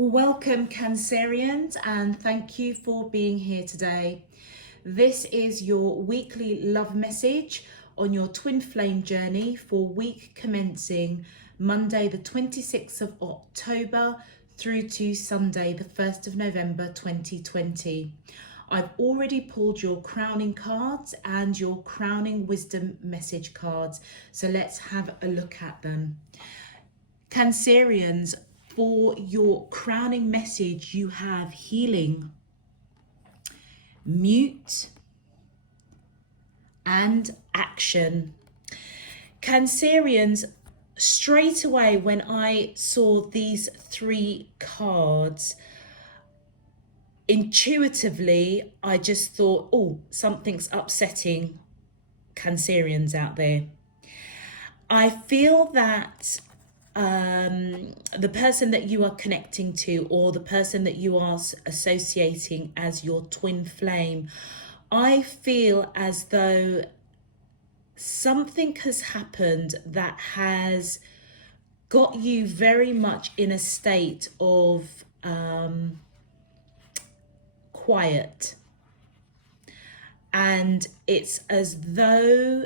Welcome, Cancerians, and thank you for being here today. This is your weekly love message on your twin flame journey for week commencing Monday, the 26th of October through to Sunday, the 1st of November 2020. I've already pulled your crowning cards and your crowning wisdom message cards, so let's have a look at them. Cancerians, for your crowning message, you have healing, mute, and action. Cancerians, straight away when I saw these three cards, intuitively, I just thought, oh, something's upsetting Cancerians out there. I feel that the person that you are connecting to, or the person that you are associating as your twin flame, I feel as though something has happened that has got you very much in a state of quiet. And it's as though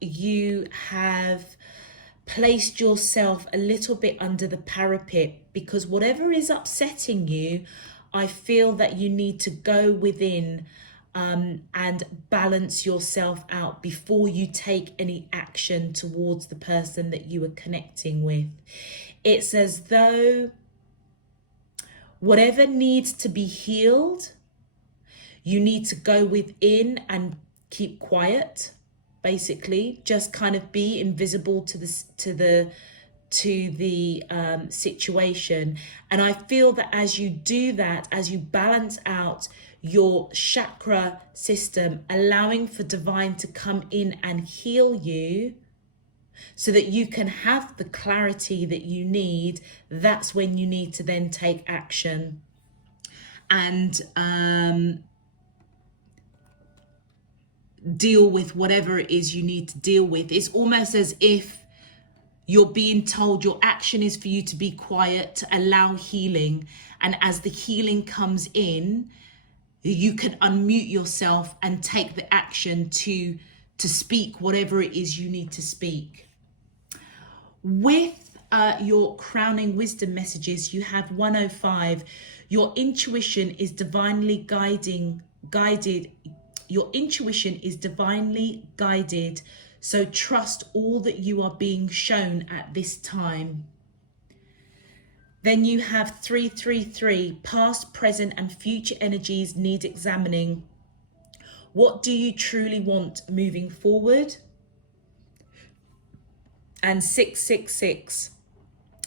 you have placed yourself a little bit under the parapet, because whatever is upsetting you, I feel that you need to go within and balance yourself out before you take any action towards the person that you are connecting with. It's as though whatever needs to be healed, you need to go within and keep quiet. Basically, just kind of be invisible to the situation. And I feel that as you do that, as you balance out your chakra system, allowing for divine to come in and heal you so that you can have the clarity that you need, that's when you need to then take action. And deal with whatever it is you need to deal with. It's almost as if you're being told your action is for you to be quiet, to allow healing. And as the healing comes in, you can unmute yourself and take the action to speak whatever it is you need to speak. With your crowning wisdom messages, you have 105. Your intuition is divinely guided. Your intuition is divinely guided, so trust all that you are being shown at this time. Then you have 333, past, present, and future energies need examining. What do you truly want moving forward? And 666,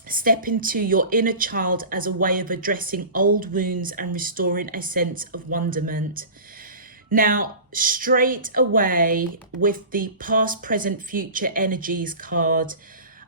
step into your inner child as a way of addressing old wounds and restoring a sense of wonderment. Now, straight away with the past, present, future energies card,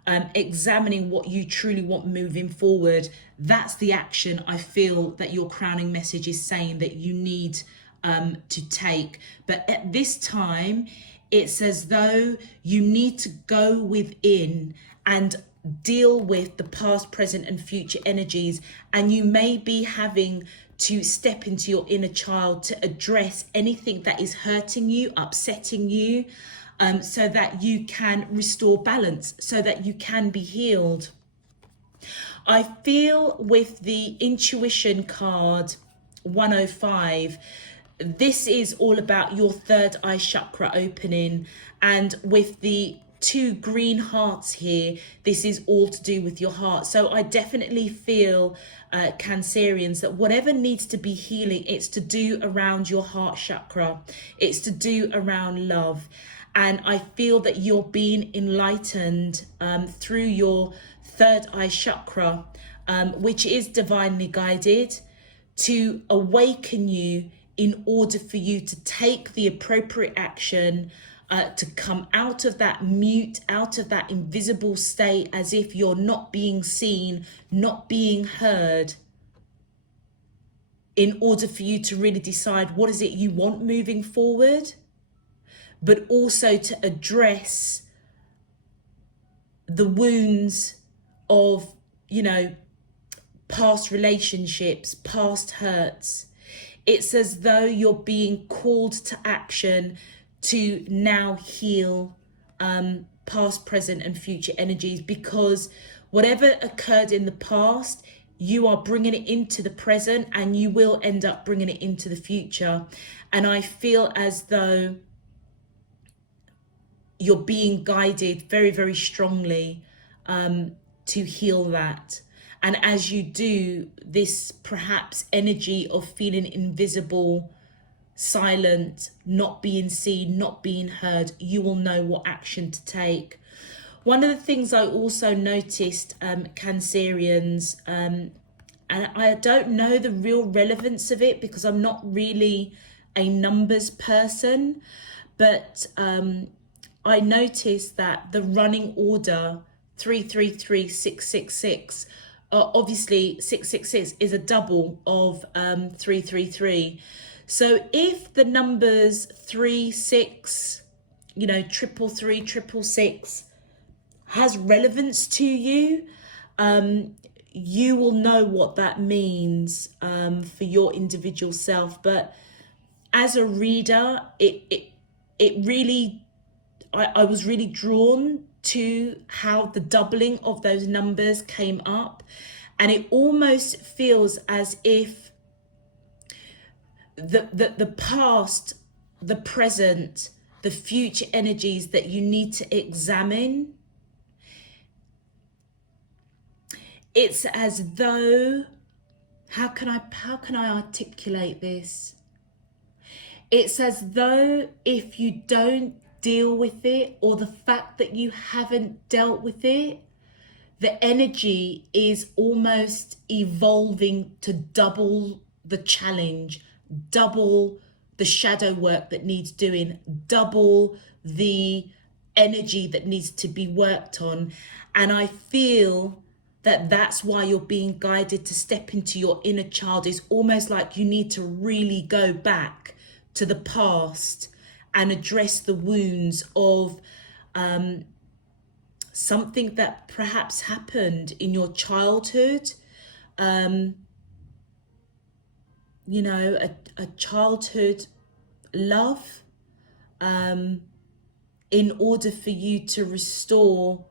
examining what you truly want moving forward, that's the action I feel that your crowning message is saying that you need to take. But at this time, it's as though you need to go within and deal with the past, present, and future energies, and you may be having to step into your inner child to address anything that is hurting you, upsetting you, so that you can restore balance, so that you can be healed. I feel with the intuition card 105, this is all about your third eye chakra opening, and with the two green hearts here, this is all to do with your heart. So I definitely feel Cancerians, that whatever needs to be healing, it's to do around your heart chakra, it's to do around love. And I feel that you're being enlightened through your third eye chakra, which is divinely guided, to awaken you in order for you to take the appropriate action, to come out of that mute, out of that invisible state, as if you're not being seen, not being heard, in order for you to really decide what is it you want moving forward, but also to address the wounds of, past relationships, past hurts. It's as though you're being called to action to now heal past, present and future energies, because whatever occurred in the past, you are bringing it into the present and you will end up bringing it into the future. And I feel as though you're being guided very, very strongly to heal that. And as you do, this perhaps energy of feeling invisible, silent, not being seen, not being heard, you will know what action to take. One of the things I also noticed, Cancerians, and I don't know the real relevance of it because I'm not really a numbers person, but I noticed that the running order 333666, obviously 666 is a double of 333. So if the numbers 36, 333, 666 has relevance to you, you will know what that means for your individual self. But as a reader, it really, I was really drawn to how the doubling of those numbers came up, and it almost feels as if the past, the present, the future energies that you need to examine, it's as though, how can I articulate this? It's as though if you don't deal with it, or the fact that you haven't dealt with it, the energy is almost evolving to double the challenge, double the shadow work that needs doing, double the energy that needs to be worked on. And I feel that that's why you're being guided to step into your inner child. It's almost like you need to really go back to the past and address the wounds of something that perhaps happened in your childhood. A childhood love, in order for you to restore,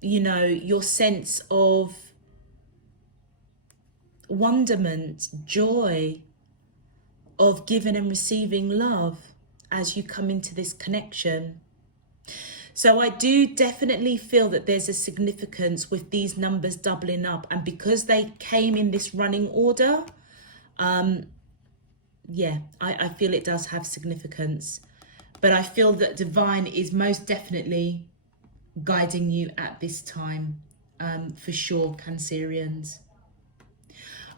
your sense of wonderment, joy, of giving and receiving love as you come into this connection. So I do definitely feel that there's a significance with these numbers doubling up, and because they came in this running order, I feel it does have significance. But I feel that divine is most definitely guiding you at this time, for sure, Cancerians.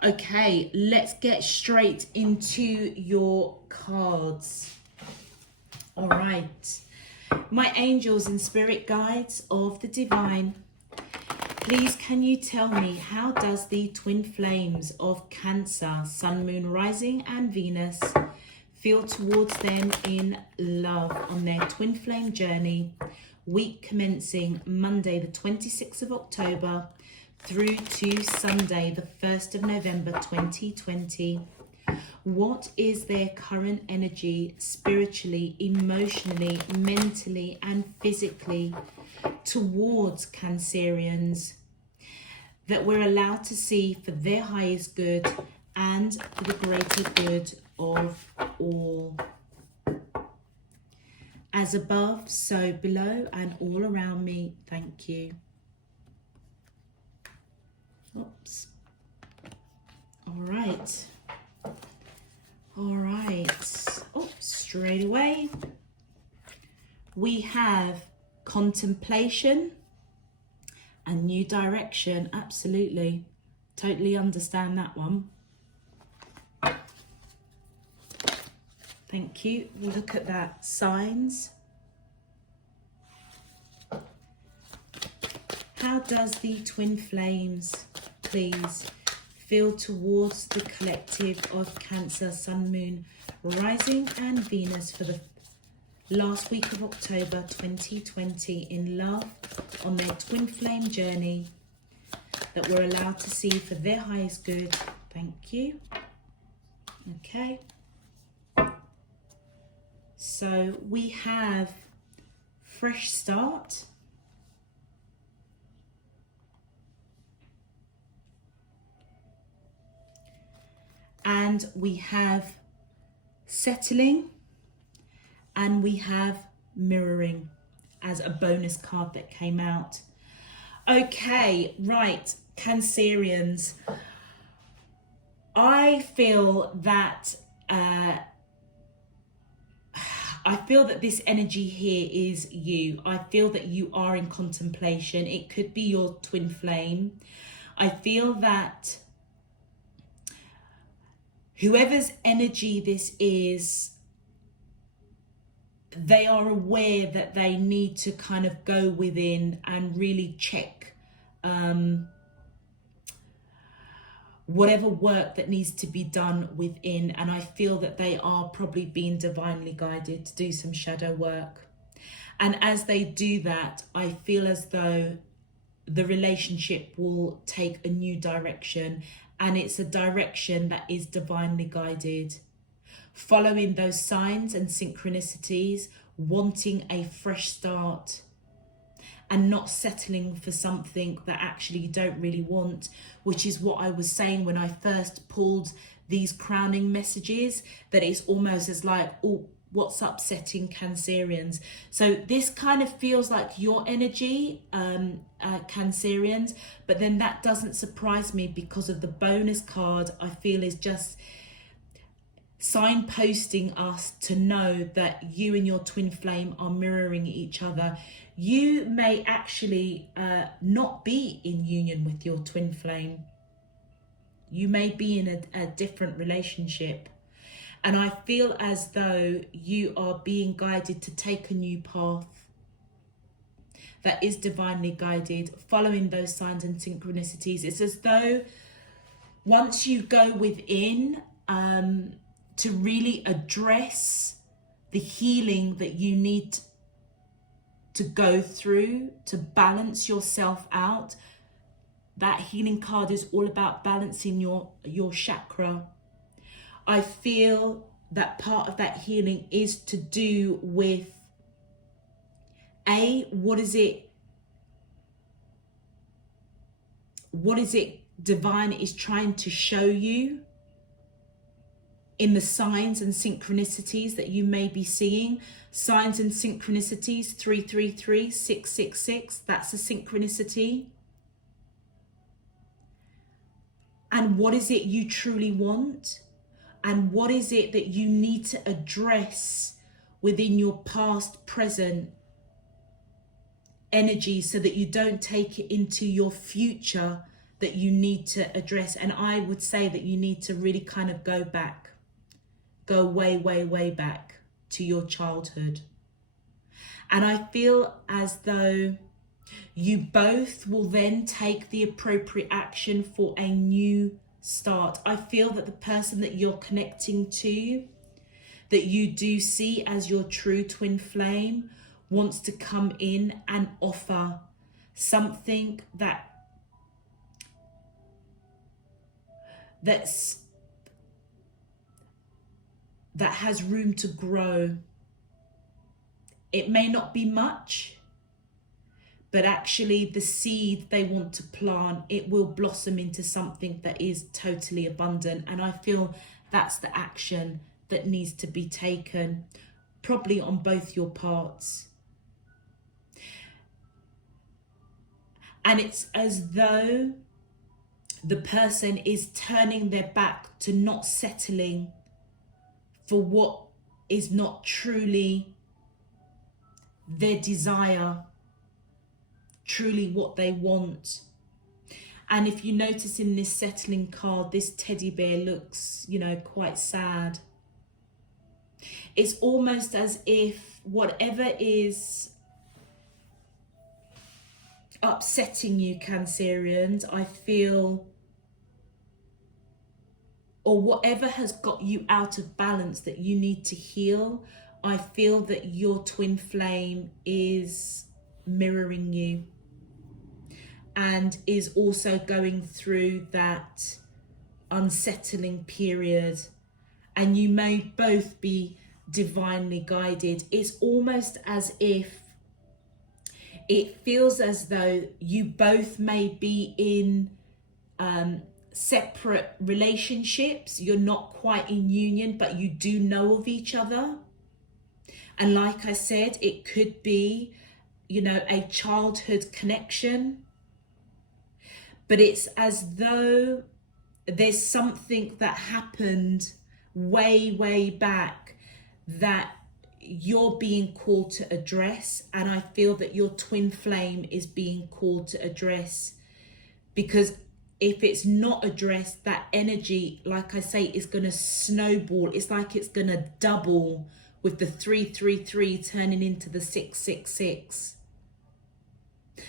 Okay, let's get straight into your cards. All right, my angels and spirit guides of the divine, please can you tell me, how does the twin flames of Cancer, Sun, Moon, Rising and Venus feel towards them in love on their twin flame journey, week commencing Monday the 26th of October through to Sunday the 1st of November 2020? What is their current energy spiritually, emotionally, mentally and physically towards Cancerians that we're allowed to see for their highest good and for the greater good of all? As above, so below and all around me. Thank you. Oops. All right. Oh, straight away we have contemplation and new direction. Absolutely, totally understand that one. Thank you. We'll look at that. Signs. How does the twin flames, please, feel towards the collective of Cancer, Sun, Moon, Rising and Venus for the last week of October 2020 in love on their twin flame journey, that we're allowed to see for their highest good. Thank you. Okay. So we have fresh start. And we have settling, and we have mirroring as a bonus card that came out. Okay, right, Cancerians. I feel that this energy here is you. I feel that you are in contemplation. It could be your twin flame. I feel that whoever's energy this is, they are aware that they need to kind of go within and really check whatever work that needs to be done within. And I feel that they are probably being divinely guided to do some shadow work. And as they do that, I feel as though the relationship will take a new direction. And it's a direction that is divinely guided. Following those signs and synchronicities, wanting a fresh start, and not settling for something that actually you don't really want, which is what I was saying when I first pulled these crowning messages, that it's almost as like, oh, what's upsetting Cancerians? So this kind of feels like your energy, Cancerians, but then that doesn't surprise me because of the bonus card I feel is just signposting us to know that you and your twin flame are mirroring each other. You may actually not be in union with your twin flame. You may be in a different relationship. And I feel as though you are being guided to take a new path that is divinely guided, following those signs and synchronicities. It's as though once you go within to really address the healing that you need to go through to balance yourself out, that healing card is all about balancing your chakra. I feel that part of that healing is to do with what is it divine is trying to show you in the signs and synchronicities that you may be seeing. Signs and synchronicities, 333, 666, that's a synchronicity. And what is it you truly want? And what is it that you need to address within your past, present energy so that you don't take it into your future that you need to address? And I would say that you need to really kind of go way, way, way back to your childhood. And I feel as though you both will then take the appropriate action for a new start. I feel that the person that you're connecting to, that you do see as your true twin flame, wants to come in and offer something that has room to grow. It may not be much, but actually the seed they want to plant, it will blossom into something that is totally abundant. And I feel that's the action that needs to be taken, probably on both your parts. And it's as though the person is turning their back to not settling for what is not truly their desire, truly what they want. And if you notice in this settling card, this teddy bear looks, quite sad. It's almost as if whatever is upsetting you, Cancerians, I feel, or whatever has got you out of balance that you need to heal, I feel that your twin flame is mirroring you. and is also going through that unsettling period, and you may both be divinely guided. It's almost as if it feels as though you both may be in separate relationships. You're not quite in union, but you do know of each other. And like I said, it could be, you know, a childhood connection, but it's as though there's something that happened way back that you're being called to address. And I feel that your twin flame is being called to address, because if it's not addressed, that energy, like I say, is going to snowball. It's like it's going to double, with the 333 turning into the 666.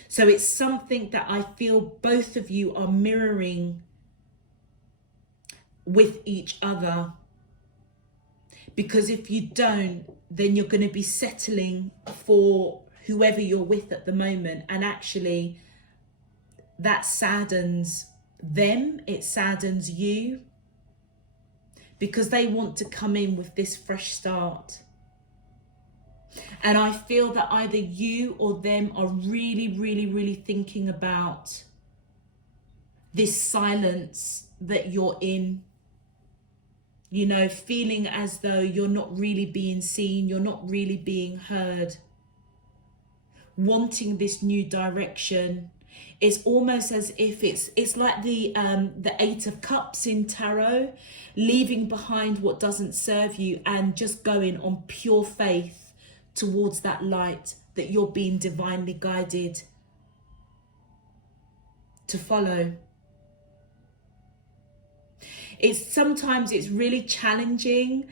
So it's something that I feel both of you are mirroring with each other. Because if you don't, then you're going to be settling for whoever you're with at the moment. And actually, that saddens them. It saddens you, because they want to come in with this fresh start. And I feel that either you or them are really thinking about this silence that you're in. You know, feeling as though you're not really being seen, you're not really being heard. Wanting this new direction. It's almost as if it's like the 8 of Cups in tarot, leaving behind what doesn't serve you and just going on pure faith towards that light that you're being divinely guided to follow. Sometimes it's really challenging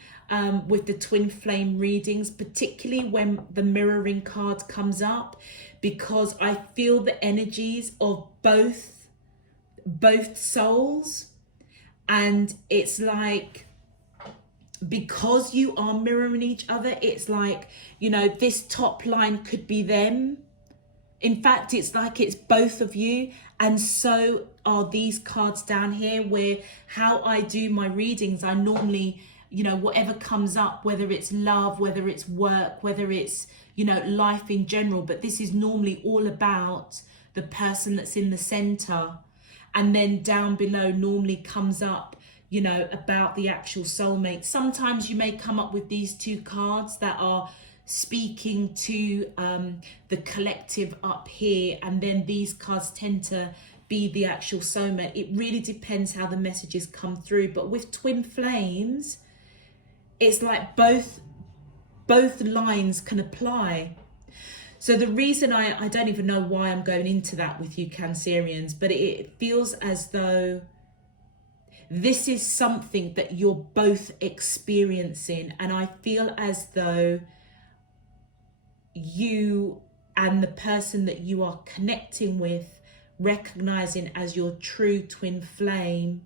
with the twin flame readings, particularly when the mirroring card comes up, because I feel the energies of both souls, and it's like, because you are mirroring each other, it's like, you know, this top line could be them. In fact, it's like it's both of you. And so are these cards down here, where how I do my readings, I normally, you know, whatever comes up, whether it's love, whether it's work, whether it's, you know, life in general, but this is normally all about the person that's in the center. And then down below normally comes up, you know, about the actual soulmate. Sometimes you may come up with these two cards that are speaking to the collective up here, and then these cards tend to be the actual soulmate. It really depends how the messages come through. But with twin flames, it's like both lines can apply. So the reason I don't even know why I'm going into that with you Cancerians, but it feels as though this is something that you're both experiencing. And I feel as though you and the person that you are connecting with, recognizing as your true twin flame,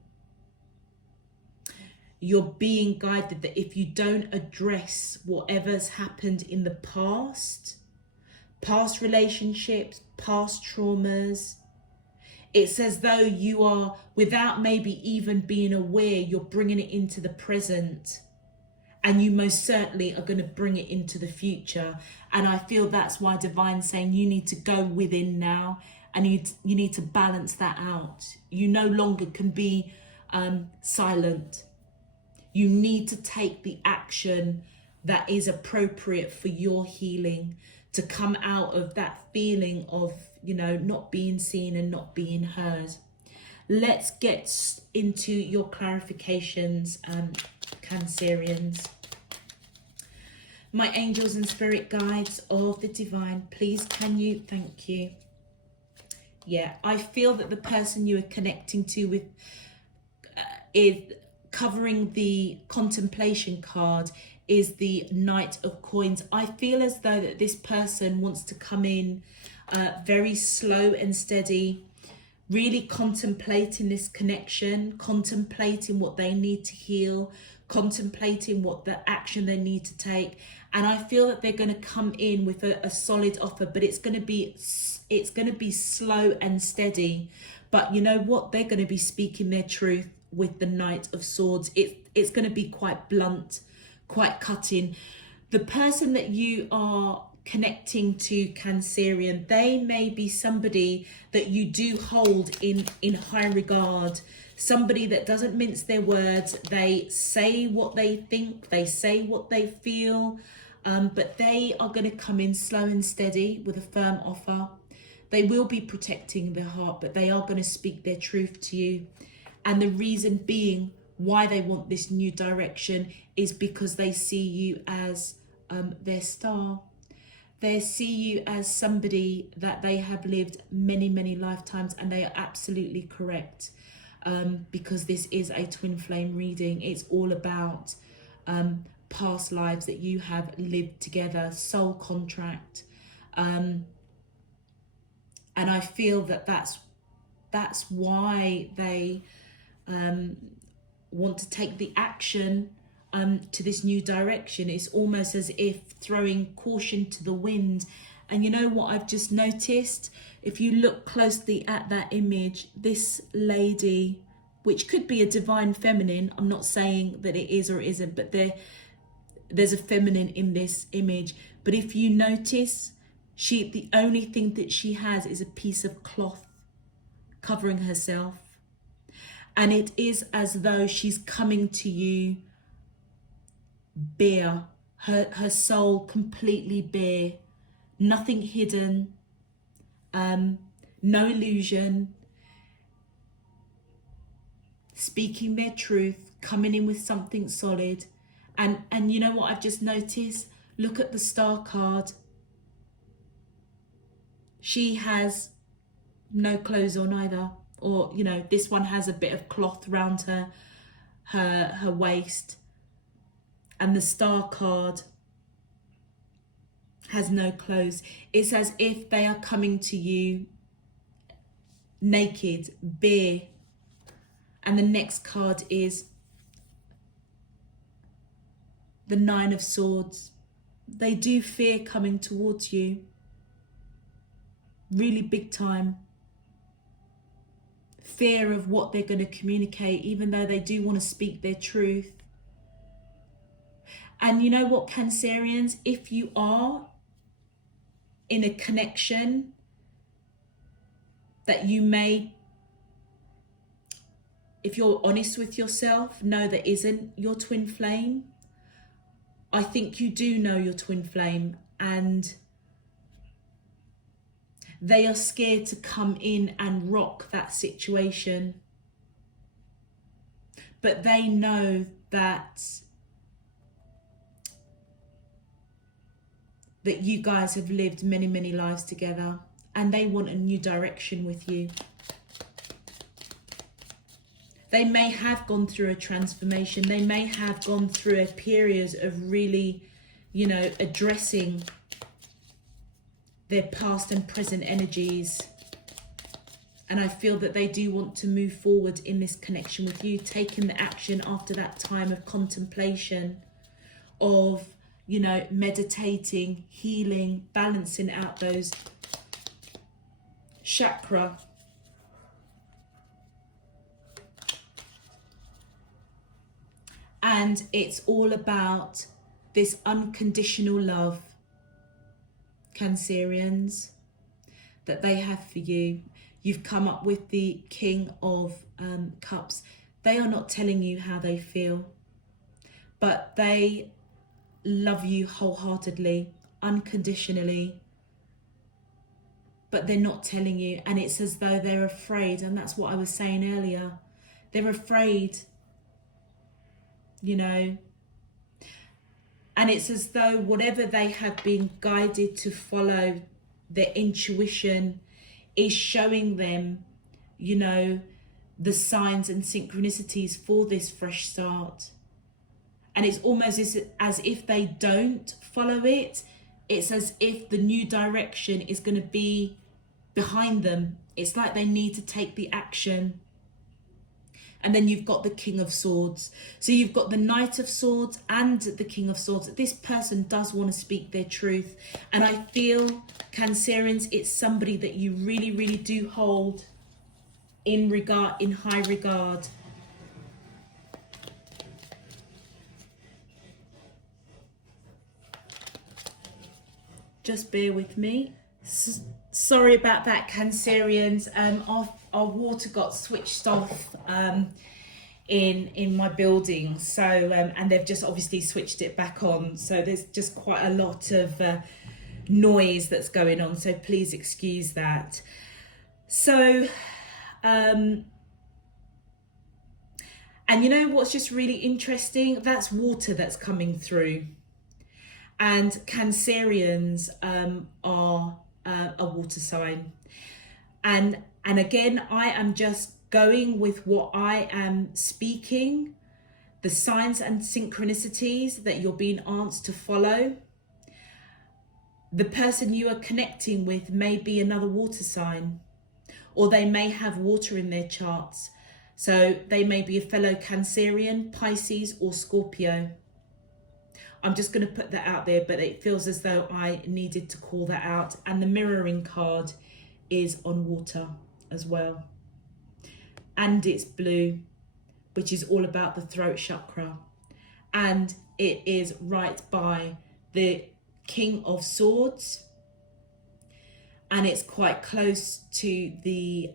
you're being guided that if you don't address whatever's happened in the past relationships, past traumas, it's as though you are, without maybe even being aware, you're bringing it into the present. And you most certainly are going to bring it into the future. And I feel that's why Divine's saying you need to go within now, and you need to balance that out. You no longer can be silent. You need to take the action that is appropriate for your healing, to come out of that feeling of, you know, not being seen and not being heard. Let's get into your clarifications, Cancerians. My angels and spirit guides of the divine, please can you, thank you. Yeah, I feel that the person you are connecting to with is covering the contemplation card is the Knight of Coins. I feel as though that this person wants to come in very slow and steady, really contemplating this connection, contemplating what they need to heal, contemplating what the action they need to take. And I feel that they're going to come in with a solid offer, but it's going to be It's going to be slow and steady. But you know what? They're going to be speaking their truth with the Knight of Swords. It's going to be quite blunt, quite cutting. The person that you are connecting to, Cancerian, they may be somebody that you do hold in high regard, somebody that doesn't mince their words. They say what they think, they say what they feel, but they are going to come in slow and steady with a firm offer. They will be protecting their heart, but they are going to speak their truth to you. And the reason being why they want this new direction is because they see you as their star. They see you as somebody that they have lived many, many lifetimes, and they are absolutely correct, because this is a twin flame reading. It's all about past lives that you have lived together, soul contract. And I feel that that's why they want to take the action to this new direction. It's almost as if throwing caution to the wind. And you know what I've just noticed? If you look closely at that image, this lady, which could be a divine feminine, I'm not saying that it is or isn't, but there's a feminine in this image. But if you notice, the only thing that she has is a piece of cloth covering herself. And it is as though she's coming to you bare, her soul completely bare, nothing hidden, no illusion, speaking their truth, coming in with something solid. And you know what I've just noticed? Look at the star card. She has no clothes on either. Or, you know, this one has a bit of cloth around her waist. And the star card has no clothes. It's as if they are coming to you naked, bare. And the next card is the Nine of Swords. They do fear coming towards you. Really big time. Fear of what they're going to communicate, even though they do want to speak their truth. And you know what, Cancerians, if you are in a connection that you may, if you're honest with yourself, know that isn't your twin flame, I think you do know your twin flame, and they are scared to come in and rock that situation. But they know that you guys have lived many, many lives together, and they want a new direction with you. They may have gone through a transformation. They may have gone through a period of really, you know, addressing their past and present energies. And I feel that they do want to move forward in this connection with you, taking the action after that time of contemplation, of, you know, meditating, healing, balancing out those chakra. And it's all about this unconditional love, Cancerians, that they have for you. You've come up with the King of Cups. They are not telling you how they feel, but they love you wholeheartedly, unconditionally, but they're not telling you. And it's as though they're afraid. And that's what I was saying earlier. They're afraid, you know. And it's as though whatever they have been guided to follow, their intuition is showing them, you know, the signs and synchronicities for this fresh start. And it's almost as if they don't follow it. It's as if the new direction is going to be behind them. It's like they need to take the action. And then you've got the King of Swords. So you've got the Knight of Swords and the King of Swords. This person does want to speak their truth. And I feel, Cancerians, it's somebody that you really, really do hold in high regard. Just bear with me. Sorry about that, Cancerians. Our water got switched off in my building, so and they've just obviously switched it back on, so there's just quite a lot of noise that's going on, so please excuse that. So and you know what's just really interesting? That's water that's coming through, and Cancerians are a water sign, and again, I am just going with what I am speaking, the signs and synchronicities that you're being asked to follow. The person you are connecting with may be another water sign, or they may have water in their charts, so they may be a fellow Cancerian, Pisces or Scorpio. I'm just going to put that out there, but it feels as though I needed to call that out. And the mirroring card is on water as well. And it's blue, which is all about the throat chakra. And it is right by the King of Swords. And it's quite close to the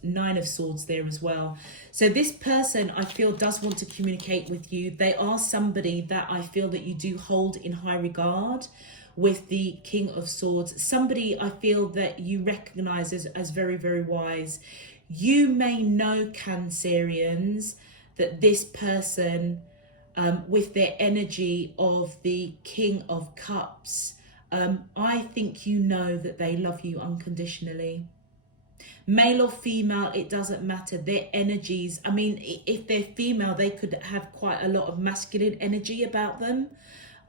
Nine of Swords there as well. So this person, I feel, does want to communicate with you. They are somebody that I feel that you do hold in high regard with the King of Swords. Somebody I feel that you recognize as very, very wise. You may know, Cancerians, that this person with their energy of the King of Cups, I think you know that they love you unconditionally. Male or female, it doesn't matter. Their energies, I mean, if they're female, they could have quite a lot of masculine energy about them.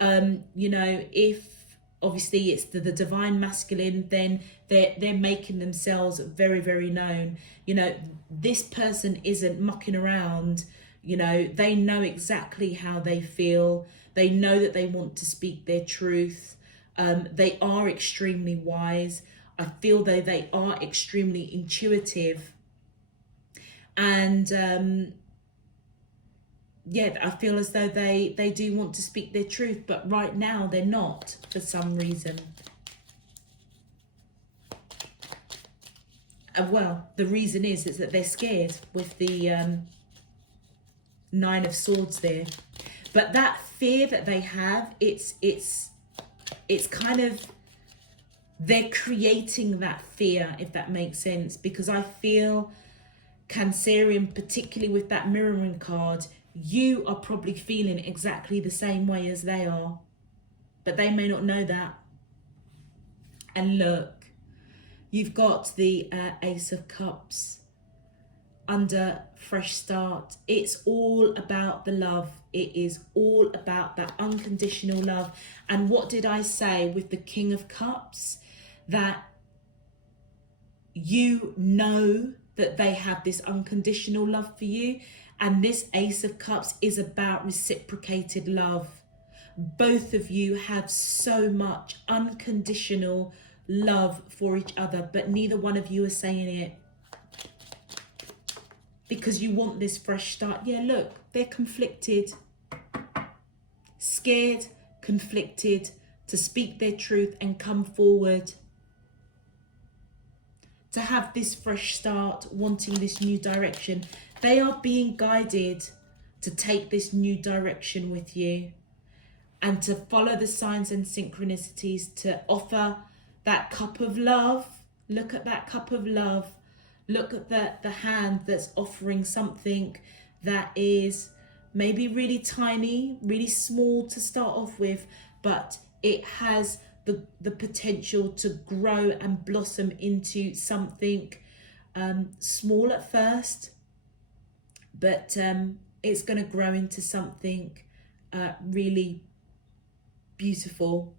You know, if obviously it's the divine masculine, then they're making themselves very, very known. You know, this person isn't mucking around. You know, they know exactly how they feel. They know that they want to speak their truth. They are extremely wise. I feel though they are extremely intuitive, and yeah, I feel as though they do want to speak their truth, but right now they're not for some reason. Well, the reason is that they're scared with the Nine of Swords there, but that fear that they have, it's kind of, they're creating that fear, if that makes sense, because I feel, Cancerian, particularly with that mirroring card, you are probably feeling exactly the same way as they are, but they may not know that. And look, you've got the Ace of Cups under fresh start. It's all about the love. It is all about that unconditional love. And what did I say with the King of Cups? That you know that they have this unconditional love for you, and this Ace of Cups is about reciprocated love. Both of you have so much unconditional love for each other, but neither one of you are saying it because you want this fresh start. Yeah, look, they're conflicted, scared, conflicted to speak their truth and come forward, to have this fresh start, wanting this new direction. They are being guided to take this new direction with you and to follow the signs and synchronicities, to offer that cup of love. Look at that cup of love. Look at the hand that's offering something that is maybe really tiny, really small to start off with, but it has the potential to grow and blossom into something small at first, but it's going to grow into something really beautiful.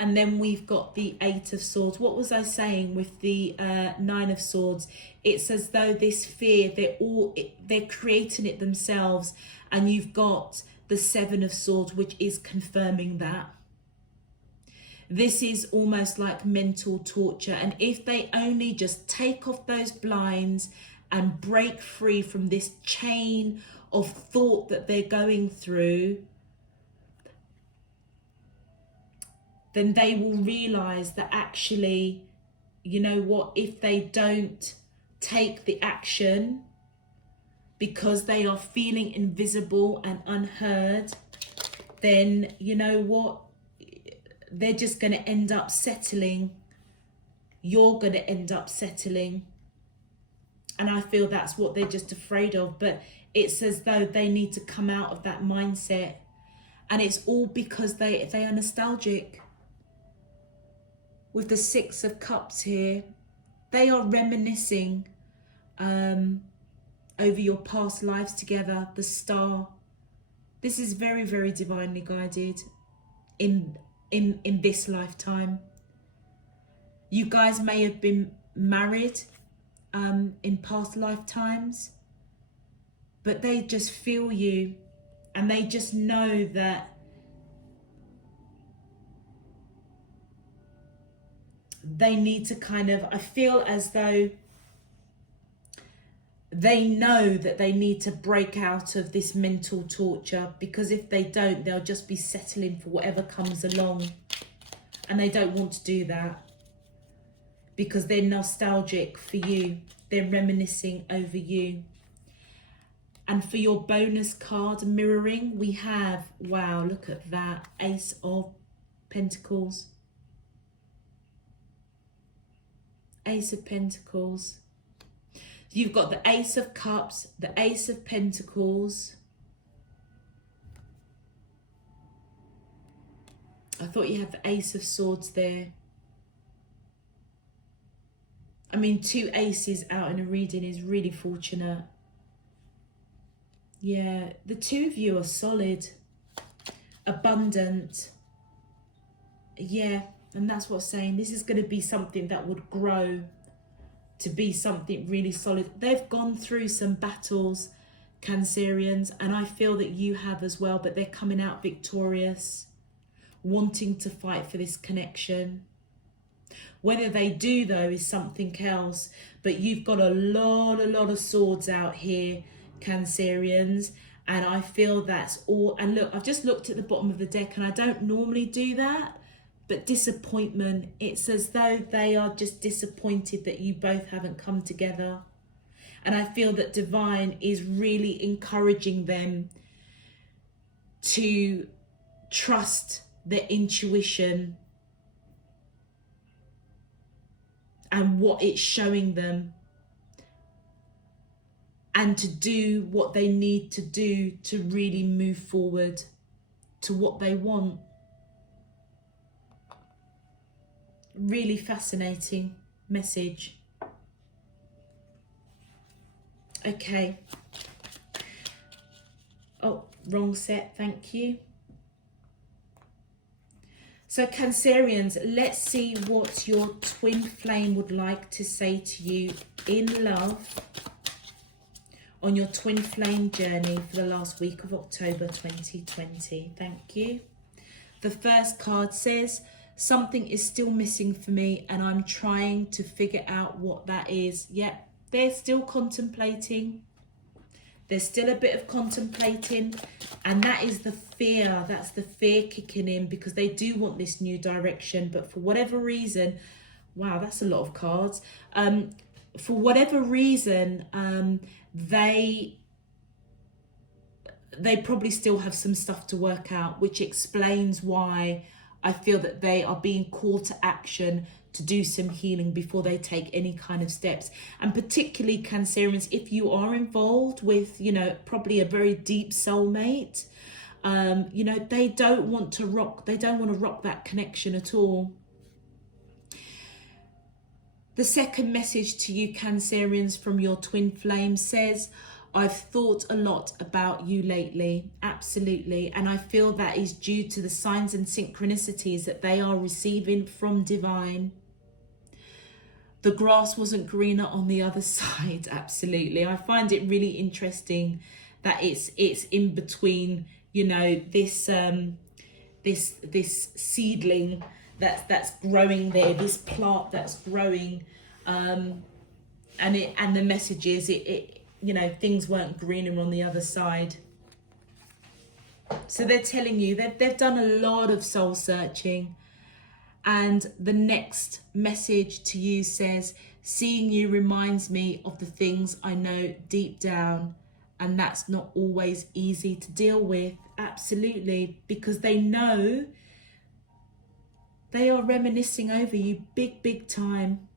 And then we've got the Eight of Swords. What was I saying with the Nine of Swords? It's as though this fear, they're creating it themselves. And you've got the Seven of Swords, which is confirming that. This is almost like mental torture. And if they only just take off those blinds and break free from this chain of thought that they're going through, then they will realize that actually, you know what, if they don't take the action because they are feeling invisible and unheard, then you know what, they're just going to end up settling. You're going to end up settling. And I feel that's what they're just afraid of. But it's as though they need to come out of that mindset. And it's all because they are nostalgic. With the Six of Cups here, they are reminiscing over your past lives together. The Star. This is very, very divinely guided in this lifetime. You guys may have been married in past lifetimes, but they just feel you, and they just know that they need to kind of, I feel as though they know that they need to break out of this mental torture, because if they don't, they'll just be settling for whatever comes along. And they don't want to do that because they're nostalgic for you. They're reminiscing over you. And for your bonus card mirroring, we have, wow, look at that, Ace of Pentacles. Ace of Pentacles. You've got the Ace of Cups, the Ace of Pentacles. I thought you had the Ace of Swords there. I mean, 2 aces out in a reading is really fortunate. Yeah, the two of you are solid, abundant. Yeah, and that's what I'm saying. This is going to be something that would grow to be something really solid. They've gone through some battles, Cancerians, and I feel that you have as well, but they're coming out victorious, wanting to fight for this connection. Whether they do, though, is something else. But you've got a lot of swords out here, Cancerians, and I feel that's all. And look, I've just looked at the bottom of the deck, and I don't normally do that, but disappointment. It's as though they are just disappointed that you both haven't come together. And I feel that Divine is really encouraging them to trust their intuition and what it's showing them, and to do what they need to do to really move forward to what they want. Really fascinating message. Okay. Oh, wrong set, thank you. So Cancerians, let's see what your twin flame would like to say to you in love on your twin flame journey for the last week of October 2020. Thank you. The first card says, something is still missing for me and I'm trying to figure out what that is. Yep, they're still contemplating. There's still a bit of contemplating, and that is the fear. That's the fear kicking in, because they do want this new direction, but for whatever reason, wow, that's a lot of cards. For whatever reason, they probably still have some stuff to work out, which explains why I feel that they are being called to action to do some healing before they take any kind of steps. And particularly Cancerians, if you are involved with, you know, probably a very deep soulmate, you know, they don't want to rock that connection at all. The second message to you, Cancerians, from your twin flame says, I've thought a lot about you lately, absolutely, and I feel that is due to the signs and synchronicities that they are receiving from divine. The grass wasn't greener on the other side, absolutely. I find it really interesting that it's in between, you know, this this seedling that's growing there, this plant that's growing, and the message is it you know, things weren't greener on the other side. So they're telling you that they've done a lot of soul searching, and the next message to you says, seeing you reminds me of the things I know deep down, and that's not always easy to deal with. Absolutely, because they know they are reminiscing over you big time.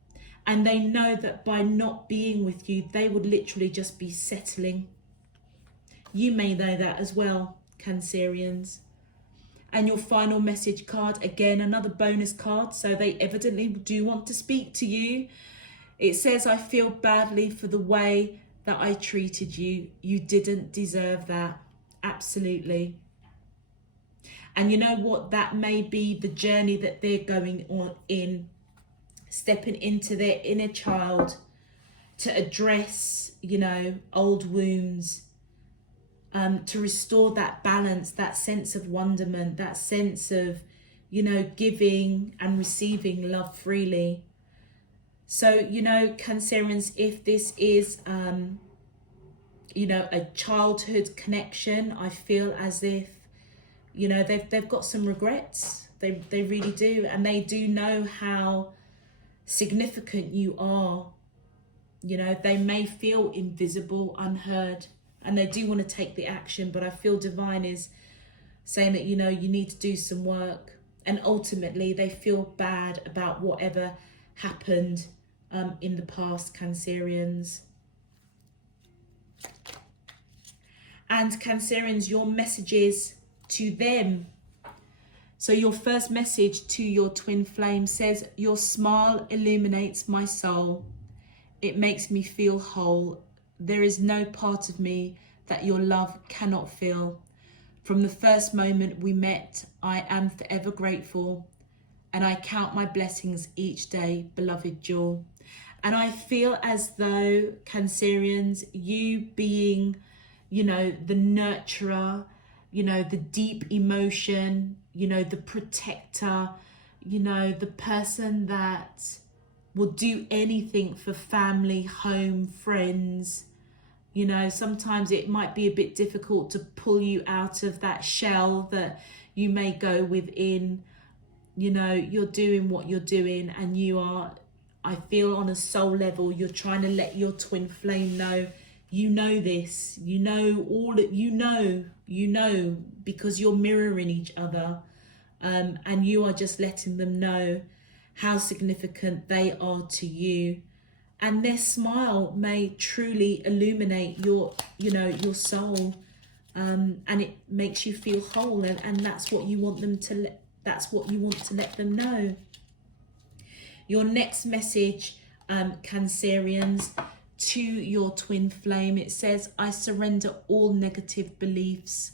And they know that by not being with you, they would literally just be settling. You may know that as well, Cancerians. And your final message card, again, another bonus card. So they evidently do want to speak to you. It says, I feel badly for the way that I treated you. You didn't deserve that. Absolutely. And you know what? That may be the journey that they're going on in. Stepping into their inner child to address, you know, old wounds, to restore that balance, that sense of wonderment, that sense of, you know, giving and receiving love freely. So, you know, Cancerians, if this is, you know, a childhood connection, I feel as if, you know, they've got some regrets. They really do. And they do know how significant you are. You know, they may feel invisible, unheard, and they do want to take the action, but I feel divine is saying that, you know, you need to do some work, and ultimately they feel bad about whatever happened in the past, Cancerians. And Cancerians, your messages to them. So your first message to your twin flame says, your smile illuminates my soul. It makes me feel whole. There is no part of me that your love cannot fill. From the first moment we met, I am forever grateful, and I count my blessings each day, beloved Jewel. And I feel as though, Cancerians, you being, you know, the nurturer, you know, the deep emotion, you know, the protector, you know, the person that will do anything for family, home, friends. You know, sometimes it might be a bit difficult to pull you out of that shell that you may go within. You know, you're doing what you're doing, and you are, I feel on a soul level, you're trying to let your twin flame know, you know this, you know all that you know, because you're mirroring each other, and you are just letting them know how significant they are to you. And their smile may truly illuminate your, you know, your soul, and it makes you feel whole, and that's what you want them to that's what you want to let them know. Your next message, Cancerians, to your twin flame, it says, I surrender all negative beliefs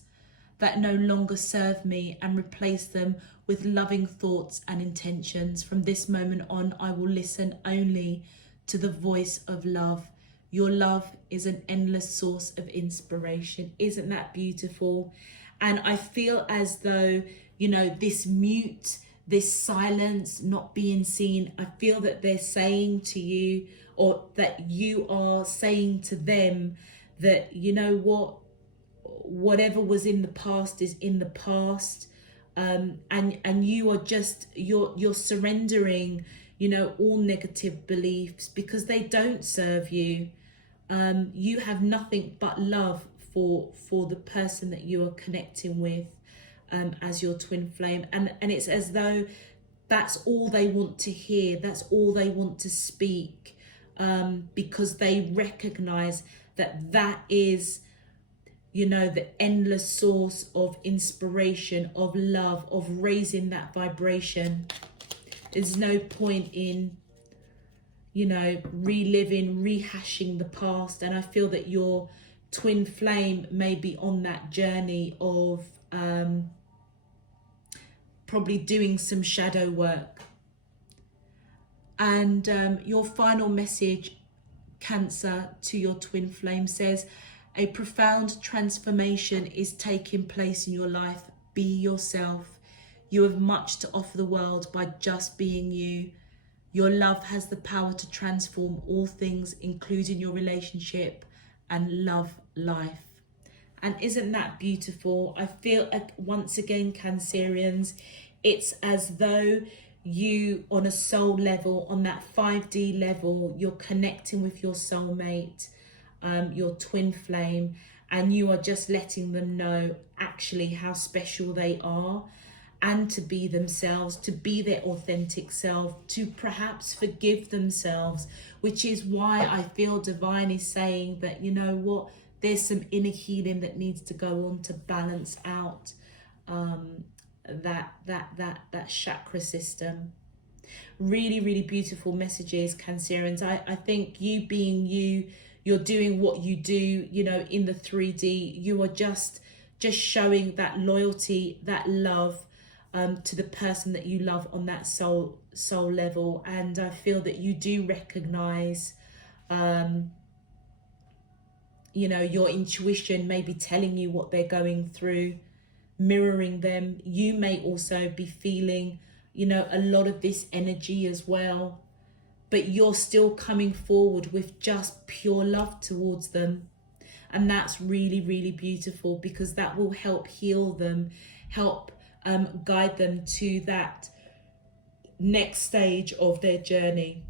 that no longer serve me and replace them with loving thoughts and intentions. From this moment on, I will listen only to the voice of love. Your love is an endless source of inspiration. Isn't that beautiful? And I feel as though, you know, this mute, this silence, not being seen, I feel that they're saying to you, or that you are saying to them, that, you know what, whatever was in the past is in the past, and you are just, you're surrendering, you know, all negative beliefs, because they don't serve you. You have nothing but love for the person that you are connecting with, as your twin flame, and it's as though that's all they want to hear, that's all they want to speak, because they recognize that is, you know, the endless source of inspiration, of love, of raising that vibration. There's no point in, you know, reliving, rehashing the past. And I feel that you're twin flame may be on that journey of probably doing some shadow work. And your final message, Cancer, to your twin flame says, a profound transformation is taking place in your life. Be yourself. You have much to offer the world by just being you. Your love has the power to transform all things, including your relationship and love life. And isn't that beautiful? I feel like, once again, Cancerians, it's as though you, on a soul level, on that 5D level, you're connecting with your soulmate, your twin flame, and you are just letting them know actually how special they are, and to be themselves, to be their authentic self, to perhaps forgive themselves, which is why I feel Divine is saying that, you know what, there's some inner healing that needs to go on to balance out that chakra system. Really, really beautiful messages, Cancerians. I think you being you, you're doing what you do, you know, in the 3D. You are just showing that loyalty, that love to the person that you love on that soul level. And I feel that you do recognize you know, your intuition may be telling you what they're going through, mirroring them. You may also be feeling, you know, a lot of this energy as well, but you're still coming forward with just pure love towards them. And that's really, really beautiful, because that will help heal them, help guide them to that next stage of their journey.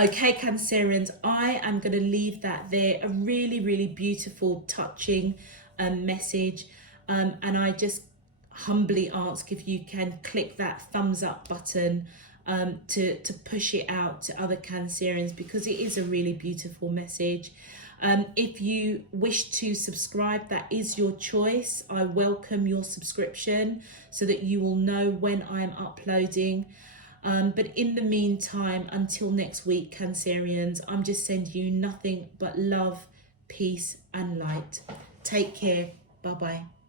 Okay, Cancerians, I am going to leave that there. A really, really beautiful, touching message. And I just humbly ask if you can click that thumbs up button to push it out to other Cancerians, because it is a really beautiful message. If you wish to subscribe, that is your choice. I welcome your subscription so that you will know when I am uploading. But in the meantime, until next week, Cancerians, I'm just sending you nothing but love, peace and light. Take care. Bye-bye.